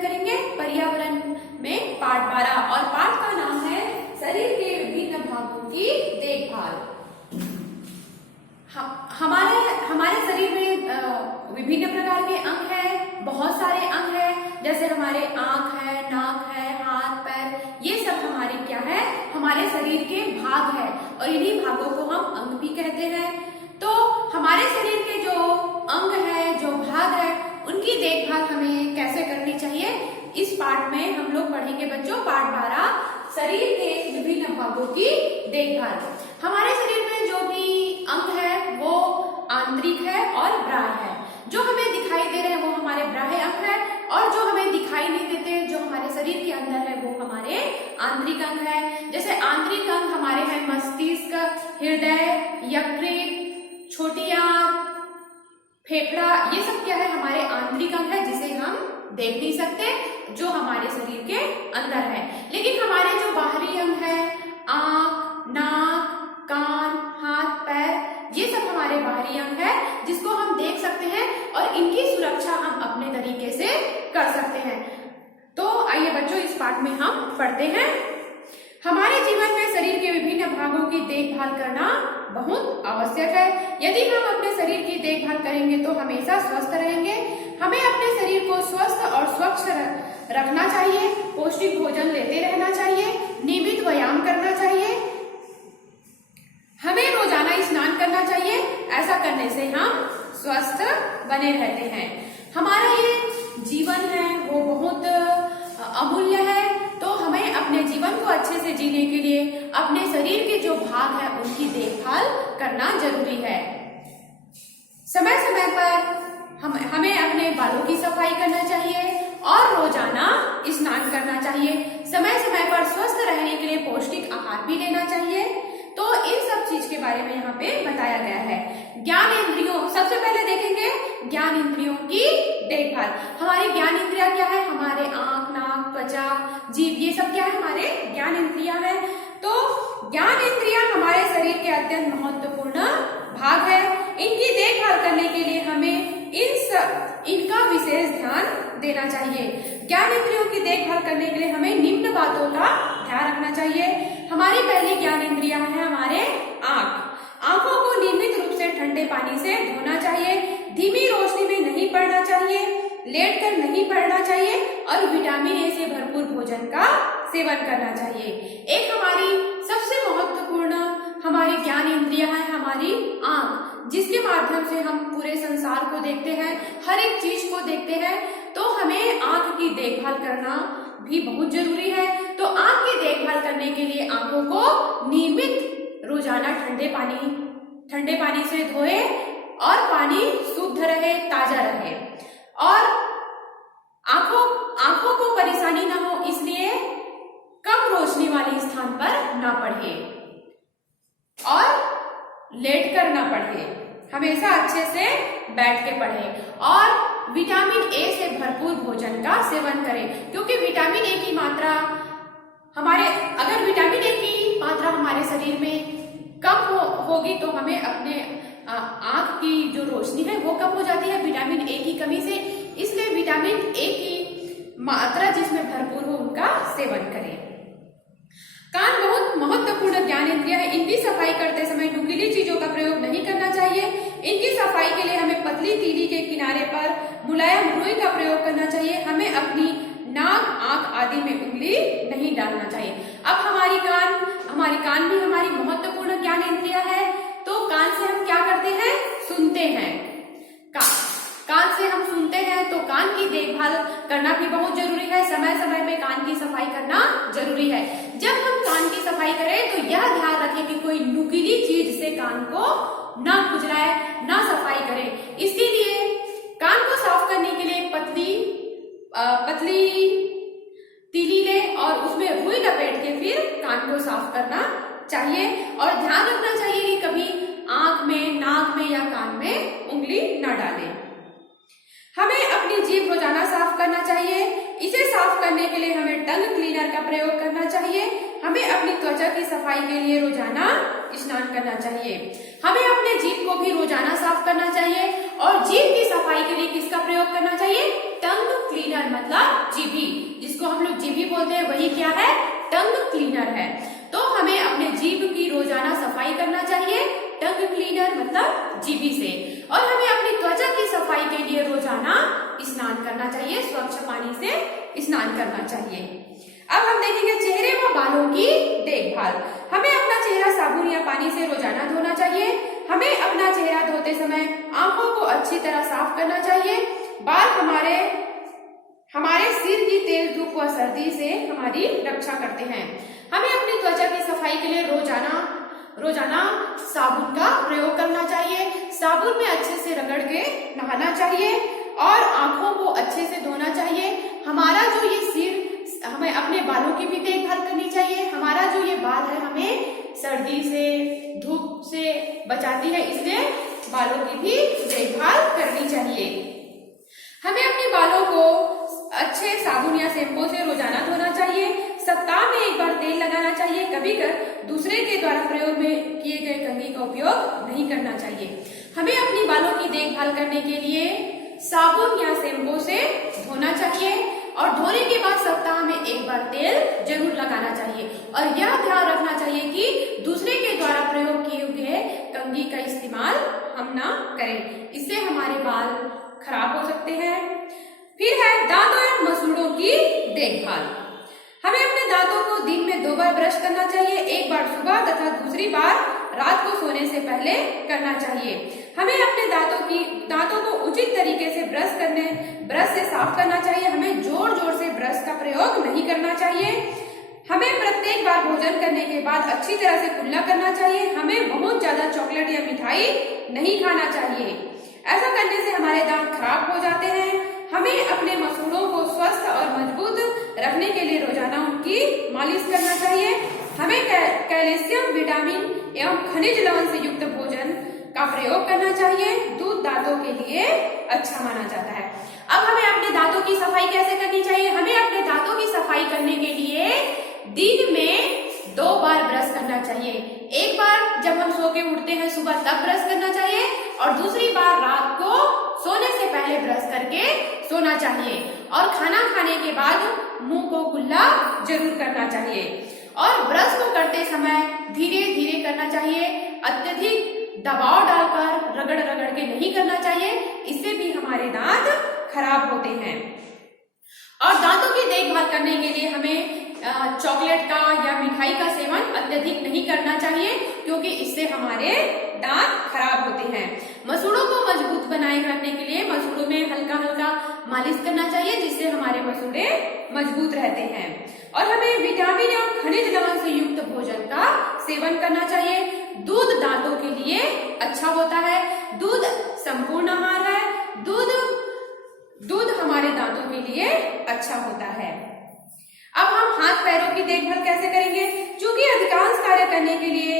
हम करेंगे पर्यावरण में पाठ 12 और पाठ का नाम है शरीर के विभिन्न भागों की देखभाल। हमारे शरीर में विभिन्न प्रकार के अंग हैं, बहुत सारे अंग हैं, जैसे हमारे आंख है, नाक है, हाथ पैर, ये सब हमारे क्या है, हमारे शरीर के भाग है और इन्हीं भागों को हम अंग भी कहते हैं। तो हमारे शरीर के जो अंग है, जो भाग है, उनकी देखभाल हमें कैसे करनी चाहिए, इस पाठ में हम लोग पढ़ेंगे बच्चों। पाठ 12 शरीर के विभिन्न भागों की देखभाल। हमारे शरीर में जो भी अंग है वो आंतरिक है और बाह्य है। जो हमें दिखाई दे रहे हैं वो हमारे बाह्य अंग है और जो हमें दिखाई नहीं देते, जो हमारे शरीर के अंदर है, वो हमारे आंतरिक अंग है। जैसे आंतरिक अंग हमारे हैं मस्तिष्क, हृदय, यकृत, छोटी आंत, फेफड़ा, ये सब क्या है, हमारे आंतरिक अंग है जिसे हम देख नहीं सकते, जो हमारे शरीर के अंदर है। लेकिन हमारे जो बाहरी अंग है, आंख, नाक, कान, हाथ पैर, ये सब हमारे बाहरी अंग है जिसको हम देख सकते हैं और इनकी सुरक्षा हम अपने तरीके से कर सकते हैं। तो आइए बच्चों इस पाठ में हम पढ़ते हैं। हमारे जीवन में शरीर के विभिन्न भागों की देखभाल करना बहुत आवश्यक है। यदि हम अपने शरीर की देखभाल करेंगे तो हमेशा स्वस्थ रहेंगे। हमें अपने शरीर को स्वस्थ और स्वच्छ रखना चाहिए, पौष्टिक भोजन लेते रहना चाहिए, नियमित व्यायाम करना चाहिए, हमें रोजाना स्नान करना चाहिए। ऐसा करने से हम स्वस्थ बने रहते हैं। हमारा ये जीवन है वो बहुत अमूल्य है, तो हमें अपने जीवन को अच्छे से जीने के लिए अपने शरीर के जो भाग है उनकी देखभाल करना जरूरी है। समय समय पर हमें अपने बालों की सफाई करना चाहिए और रोजाना स्नान करना चाहिए। समय समय पर स्वस्थ रहने के लिए पौष्टिक आहार भी लेना चाहिए। तो इन सब चीज के बारे में यहाँ पे बताया गया है। ज्ञान इंद्रियों, सबसे पहले देखेंगे ज्ञान इंद्रियों की देखभाल। हमारी ज्ञान इंद्रिया क्या है, हमारे आंख, नाक, त्वचा, जीभ, ये सब क्या है, हमारे ज्ञान इंद्रिया है। तो ज्ञान इंद्रिया हमारे शरीर के अत्यंत महत्वपूर्ण भाग है। इनकी देखभाल करने के लिए हमें इनका विशेष ध्यान देना चाहिए। ज्ञान इंद्रियों की देखभाल करने के लिए हमें निम्न बातों का ध्यान रखना चाहिए। हमारी पहली ज्ञान इंद्रिया है हमारे आंख। आंखों को नियमित रूप से ठंडे पानी से धोना चाहिए, धीमी रोशनी में नहीं पढ़ना चाहिए, लेटकर नहीं पढ़ना चाहिए और विटामिन ए से भरपूर भोजन का सेवन करना चाहिए। एक हमारी सबसे महत्वपूर्ण हमारी ज्ञान इंद्रिया है हमारी आंख, जिसके माध्यम से हम पूरे संसार को देखते हैं, हर एक चीज को देखते हैं। तो हमें आंख की देखभाल करना भी बहुत जरूरी है। तो आंख की देखभाल करने के लिए आंखों को नियमित रोजाना ठंडे पानी से धोए और पानी शुद्ध रहे, ताजा रहे और आंखों को परेशानी ना हो इसलिए कम रोशनी वाले स्थान पर ना पढ़े और लेट कर ना पढ़े, हमेशा अच्छे से बैठ के पढ़े और विटामिन ए से भरपूर भोजन का सेवन करें। क्योंकि विटामिन ए की मात्रा अगर विटामिन ए की मात्रा हमारे शरीर में कम होगी तो हमें अपने आंख की जो रोशनी है वो कम हो जाती है विटामिन ए की कमी से। इसलिए विटामिन ए की मात्रा जिसमें भरपूर हो उनका सेवन करें। कान बहुत महत्वपूर्ण ज्ञान इंद्रिया है। इनकी सफाई करते समय नुकीली चीजों का प्रयोग नहीं करना चाहिए। इनकी सफाई के लिए हमें पतली तीली के किनारे पर मुलायम रुई का प्रयोग करना चाहिए। हमें अपनी नाक, आंख आदि में उंगली नहीं डालना चाहिए। अब हमारी कान भी हमारी महत्वपूर्ण ज्ञान इंद्रिया है। तो कान से हम क्या करते हैं, सुनते हैं। कान से हम सुनते हैं तो कान की देखभाल करना भी बहुत जरूरी है। समय समय पे कान की सफाई करना जरूरी है। जब हम कान की सफाई करें तो यह ध्यान रखें कि कोई नुकीली चीज से कान को ना खुजलाए, ना सफाई करें। इसीलिए कान को साफ करने के लिए पतली तीली ले और उसमें रुई लपेट के फिर कान को साफ करना चाहिए और ध्यान रखना चाहिए कि कभी आंख में, नाक में या कान में उंगली न डालें। हमें अपनी जीभ रोजाना साफ करना चाहिए। इसे साफ करने के लिए हमें टंग क्लीनर का प्रयोग करना चाहिए। हमें अपनी त्वचा की सफाई के लिए रोजाना स्नान करना चाहिए। हमें अपने जीभ को भी रोजाना साफ करना चाहिए और जीभ की सफाई के लिए किसका प्रयोग करना चाहिए, टंग क्लीनर क्लीनर मतलब जीभी, जिसको हम लोग जीभी बोलते हैं, वही क्या है, टंग क्लीनर है। तो हमें अपने जीभ की रोजाना सफाई करना चाहिए, टंग क्लीनर मतलब जीभी से। और हमें अपनी त्वचा की सफाई के लिए रोजाना स्नान करना चाहिए, स्वच्छ पानी से स्नान करना चाहिए। अब हम देखेंगे चेहरे व बालों की देखभाल। हमें अपना चेहरा साबुन या पानी से रोजाना धोना चाहिए। हमें अपना चेहरा धोते समय आंखों को अच्छी तरह साफ करना चाहिए। बाल हमारे सिर की तेज धूप व सर्दी से हमारी रक्षा करते हैं। हमें अपनी त्वचा की सफाई के लिए रोजाना साबुन का प्रयोग करना चाहिए। साबुन में अच्छे से रगड़ के नहाना चाहिए और आंखों को अच्छे से धोना चाहिए। हमारा जो ये सिर, हमें अपने बालों की भी देखभाल करनी चाहिए। हमारा जो ये बाल है हमें सर्दी से, धूप से बचाती है, इसलिए बालों की भी देखभाल करनी चाहिए। हमें अपने बालों को अच्छे साबुन या शैम्पू से रोजाना धोना चाहिए। सप्ताह में एक बार तेल लगाना चाहिए। कभी दूसरे के द्वारा प्रयोग में किए गए कंघी का उपयोग नहीं करना चाहिए। हमें अपनी बालों की देखभाल करने के लिए साबुन या शैम्पू से धोना चाहिए और धोने के बाद सप्ताह में एक बार तेल जरूर लगाना चाहिए। और यह ध्यान रखना चाहिए कि दूसरे के द्वारा प्रयोग किए हुए कंघी का इस्तेमाल हम ना करें, इससे हमारे बाल खराब हो सकते हैं। फिर है दांतों एवं मसूड़ों की देखभाल। हमें अपने दांतों को दिन में 2 बार ब्रश करना चाहिए, एक बार सुबह तथा दूसरी बार रात को सोने से पहले करना चाहिए। हमें अपने दांतों को उचित तरीके से ब्रश से साफ करना चाहिए। हमें जोर जोर से ब्रश का प्रयोग नहीं करना चाहिए। हमें प्रत्येक बार भोजन करने के बाद अच्छी तरह से कुल्ला करना चाहिए। हमें बहुत ज्यादा चॉकलेट या मिठाई नहीं खाना चाहिए, ऐसा करने से हमारे दांत खराब हो जाते हैं। हमें अपने मसूड़ों को स्वस्थ और मजबूत रखने के लिए रोजाना उनकी मालिश करना चाहिए। हमें कैल्शियम, विटामिन एवं खनिज लवण से युक्त भोजन का प्रयोग करना चाहिए। दूध दांतों के लिए अच्छा माना जाता है। अब हमें अपने दांतों की सफाई कैसे करनी चाहिए? हमें अपने दांतों की सफाई करने के लिए दिन में 2 बार ब्रश करना चाहिए। एक बार जब हम सो के उठते हैं सुबह तब ब्रश करना चाहिए और दूसरी बार रात को सोने से पहले ब्रश करके सोना चाहिए। और खाना खाने के बाद मुंह को कुल्ला जरूर करना चाहिए और ब्रश को करते समय धीरे धीरे करना चाहिए। अत्यधिक दबाव डालकर रगड़ के नहीं करना चाहिए, इससे भी हमारे दांत खराब होते हैं। और दांतों की देखभाल करने के लिए हमें चॉकलेट का या मिठाई का सेवन अत्यधिक नहीं करना चाहिए, क्योंकि इससे हमारे दांत खराब होते हैं। मसूड़ों को मजबूत बनाए रखने के लिए मसूड़ों में हल्का हल्का मालिश करना चाहिए, जिससे हमारे मसूड़े मजबूत रहते हैं। और हमें विटामिन एवं खनिज लवण से युक्त भोजन का सेवन करना चाहिए। दूध दांतों के लिए अच्छा होता है। दूध संपूर्ण आहार है। दूध हमारे दांतों के लिए अच्छा होता है। अब हम हाथ पैरों की देखभाल कैसे करेंगे? क्योंकि अधिकांश कार्य करने के लिए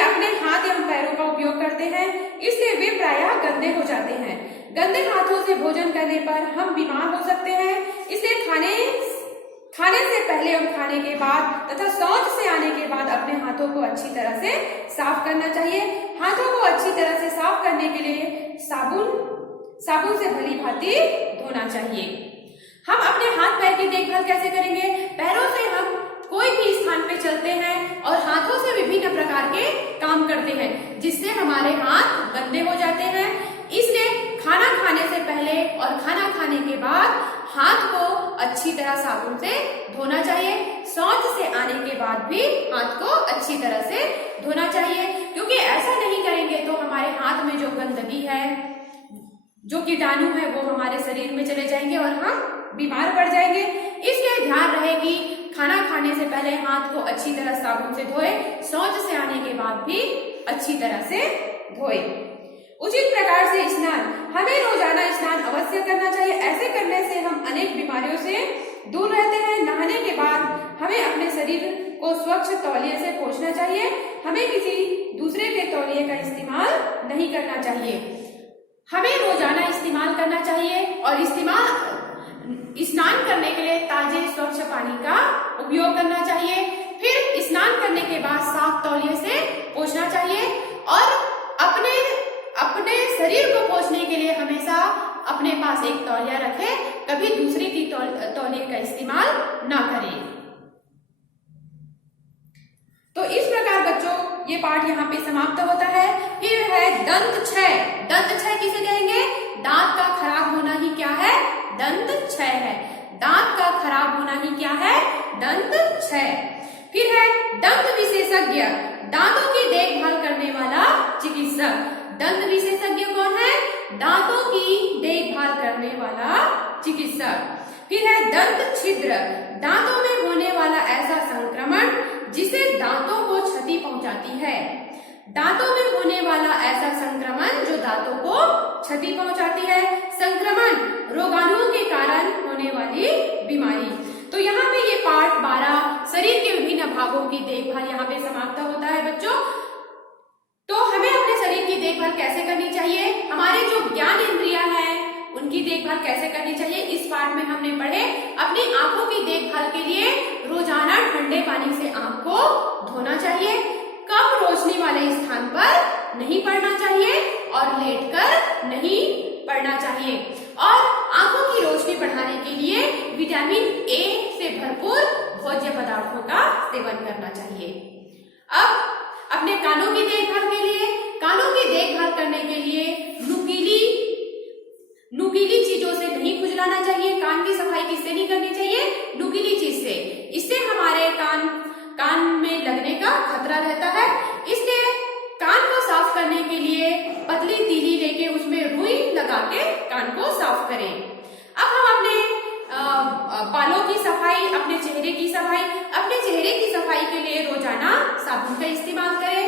अपने हाथ एवं पैरों का उपयोग करते हैं, इसलिए वे प्रायः गंदे हो जाते हैं। गंदे हाथों से भोजन करने पर हम बीमार हो सकते हैं, इसलिए खाने से पहले एवं खाने के बाद तथा शौच से आने के बाद अपने हाथों को अच्छी तरह से साफ करना चाहिए। हाथों को अच्छी तरह से साफ करने के लिए साबुन से भली भांति धोना चाहिए। हम अपने हाथ पैर की देखभाल कैसे करेंगे? पैरों से हम कोई भी स्थान पे चलते हैं और हाथों से विभिन्न प्रकार के काम करते हैं, जिससे हमारे हाथ गंदे हो जाते हैं। इसलिए खाना खाने से पहले और खाना खाने के बाद हाथ को अच्छी तरह साबुन से धोना चाहिए। शौच से आने के बाद भी हाथ को अच्छी तरह से धोना चाहिए, क्योंकि ऐसा नहीं करेंगे तो हमारे हाथ में जो गंदगी है, जो कीटाणु है, वो हमारे शरीर में चले जाएंगे और हम बीमार पड़ जाएंगे। इसलिए ध्यान रहे कि खाना खाने से पहले हाथ को अच्छी तरह साबुन से धोए, शौच से आने के बाद भी अच्छी तरह से धोए। उचित प्रकार से स्नान, हमें रोजाना स्नान अवश्य करना चाहिए। ऐसे करने से हम अनेक बीमारियों से दूर रहते हैं। नहाने के बाद हमें अपने शरीर को स्वच्छ तौलिए से पोंछना चाहिए। हमें किसी दूसरे के तौलिए का इस्तेमाल नहीं करना चाहिए। हमें रोजाना इस्तेमाल करना चाहिए और स्नान करने के लिए ताजे स्वच्छ पानी का उपयोग करना चाहिए। फिर स्नान करने के बाद साफ तौलिए से पोंछना चाहिए और अपने शरीर को पोंछने के लिए हमेशा अपने पास एक तौलिया रखें, कभी दूसरे की तौलिए का इस्तेमाल ना करें। तो इस प्रकार बच्चों ये पाठ यहाँ पे समाप्त होता है। फिर है दंत क्षय। दंत क्षय किसे कहेंगे? दांत का खराब होना ही क्या है? दंत क्षय है। दांत का खराब होना ही क्या है? दंत क्षय। फिर है दंत विशेषज्ञ, दांतों की देखभाल करने वाला चिकित्सक। दंत विशेषज्ञ कौन है? दांतों की देखभाल करने वाला चिकित्सक। फिर है दंत छिद्र, दांतों में होने वाला ऐसा संक्रमण जिसे दांतों को क्षति पहुंचाती है। दांतों में होने वाला ऐसा संक्रमण जो दांतों को क्षति पहुंचाती है। संक्रमण रोगाणुओं के कारण होने वाली बीमारी। तो यहाँ पे ये पाठ 12 शरीर के विभिन्न भागों की देखभाल यहाँ पे समाप्त होता है बच्चों। तो हमें अपने शरीर की देखभाल कैसे करनी चाहिए, हमारे जो ज्ञान इंद्रियां हैं उनकी देखभाल कैसे करनी चाहिए, इस पाठ में हमने पढ़े। अपनी आंखों की देखभाल के लिए रोजाना ठंडे पानी से आंख को धोना चाहिए, कम रोशनी वाले स्थान पर नहीं पड़ना चाहिए और लेटकर नहीं पढ़ना चाहिए, और आंखों की रोशनी बढ़ाने के लिए विटामिन ए से भरपूर भोज्य पदार्थों का सेवन करना चाहिए। अब अपने कानों की देखभाल के लिए, कानों की देखभाल करने के लिए नुकीली चीजों से नहीं खुजलाना चाहिए। कान की सफाई किससे नहीं करनी चाहिए? नुकीली चीज से। इससे हमारे कान में लगने का खतरा रहता है। इसलिए कान को साफ करने के लिए पतली तीली लेके उसमें रुई लगा के कान को साफ करें। अब हम अपने बालों की सफाई, अपने चेहरे की सफाई, अपने चेहरे की सफाई के लिए रोजाना साबुन का इस्तेमाल करें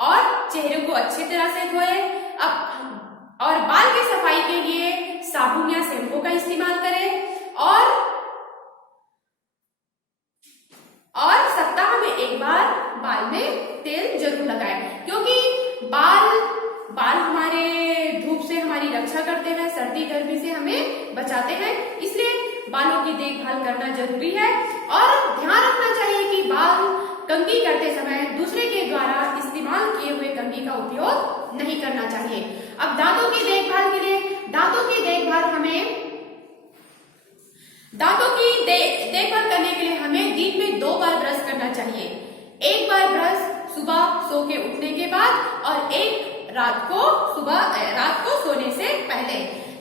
और चेहरे को अच्छी तरह से धोएं। और बाल की सफाई के लिए साबुन या शैम्पू का इस्तेमाल करें और सप्ताह में एक बार बाल में तेल जरूर लगाएं, क्योंकि बाल हमारे धूप से हमारी रक्षा करते हैं, सर्दी गर्मी से हमें बचाते हैं। इसलिए बालों की देखभाल करना जरूरी है और ध्यान रखना चाहिए कि बाल कंघी करते समय दूसरे के द्वारा इस्तेमाल किए हुए कंघी का उपयोग नहीं करना चाहिए। अब दांतों की देखभाल के लिए, दांतों की देखभाल करने के लिए हमें दिन में 2 बार ब्रश करना चाहिए। एक बार ब्रश सुबह सो के उठने के बाद और एक रात को सोने से पहले।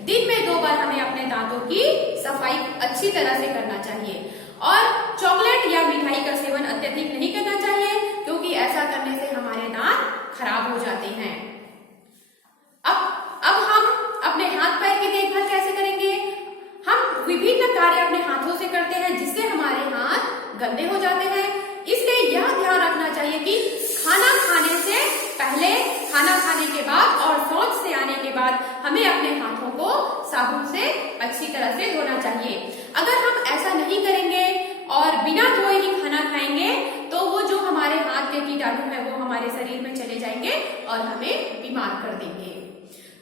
दिन में 2 बार हमें अपने दांतों की सफाई अच्छी तरह से करना चाहिए और चॉकलेट या मिठाई का सेवन अत्यधिक नहीं करना चाहिए, क्योंकि ऐसा करने से हमारे दांत खराब हो जाते हैं। अब हम अपने हाथ पैर की देखभाल कैसे करेंगे? हम विभिन्न कार्य अपने हाथों से करते हैं जिससे हमारे हाथ गंदे हो जाते हैं। इसलिए यह ध्यान रखना चाहिए कि खाना खाने से पहले, खाना खाने के बाद और शौच से आने के बाद हमें अपने हाथों को साबुन से अच्छी तरह से धोना चाहिए। अगर हम ऐसा नहीं करेंगे और बिना धोए ही खाना खाएंगे तो वो जो हमारे हाथ के कीटाणु है वो हमारे शरीर में चले जाएंगे और हमें बीमार कर देंगे।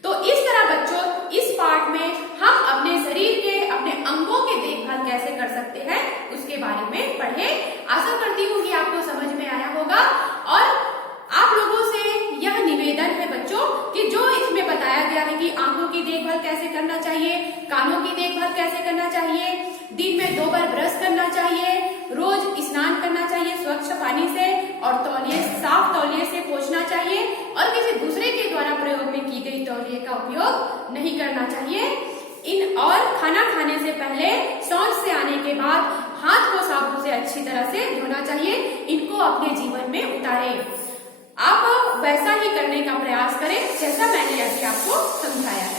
तो इस तरह बच्चों इस पाठ में हम अपने शरीर के, अपने अंगों के देखभाल कैसे कर सकते हैं उसके बारे में पढ़े। आशा करती हूँ कि आपको समझ में आया होगा और आप लोगों से यह निवेदन है बच्चों कि जो इसमें बताया गया है कि आंखों की देखभाल कैसे करना चाहिए, कानों की देखभाल कैसे करना चाहिए, दिन में 2 बार ब्रश करना चाहिए, रोज स्नान करना चाहिए स्वच्छ पानी से और साफ तौलिए से पोंछना चाहिए और किसी दूसरे के द्वारा प्रयोग में की गई तौलिए का उपयोग नहीं करना चाहिए। और खाना खाने से पहले, शौच से आने के बाद हाथ को साबुन से अच्छी तरह से धोना चाहिए। इनको अपने जीवन में उतारें। आप वैसा ही करने का प्रयास करें जैसा मैंने अभी आपको समझाया है।